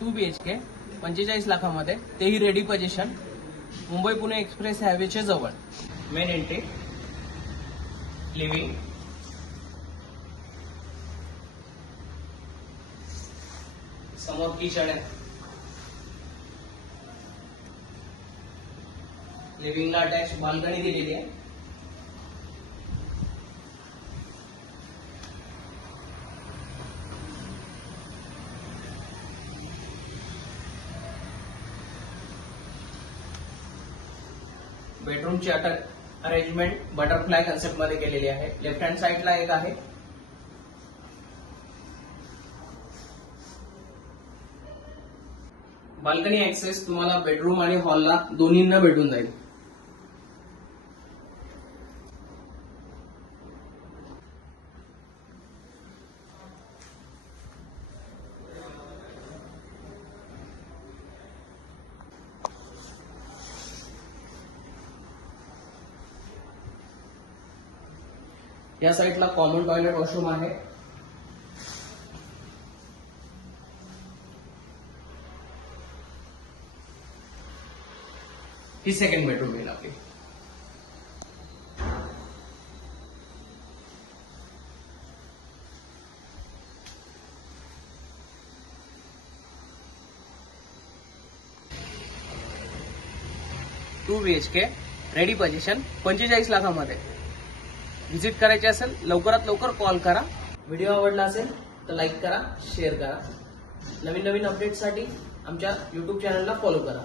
2 BHK 45 लाखामध्ये, तेही ready position, Mumbai Pune express हायवेच्या जवळ. मेन एंट्री, लिव्हिंग, समोर किचन आहे. लिव्हिंगला अटॅच बाल्कनी दिलेली आहे. बेडरूमची अरेंजमेंट बटरफ्लाय कन्सेप्ट मध्ये केलेली आहे. लेफ्ट हँड साइडला एक आहे. बाल्कनी ऍक्सेस तुम्हाला बेडरूम आणि हॉलला दोन्हींना भेटून जाईल. या साइडला कॉमन टॉयलेट वॉशरूम आहे. ही सेकंड बेडरूम येईल आपली. टू BHK रेडी पोझिशन 45 लाखामध्ये. व्हिजिट करायची असेल लवकरात लवकर कॉल करा. व्हिडिओ आवडला असेल तर लाईक करा, शेअर करा. नवीन अपडेट्ससाठी आमच्या YouTube चॅनलला फॉलो करा.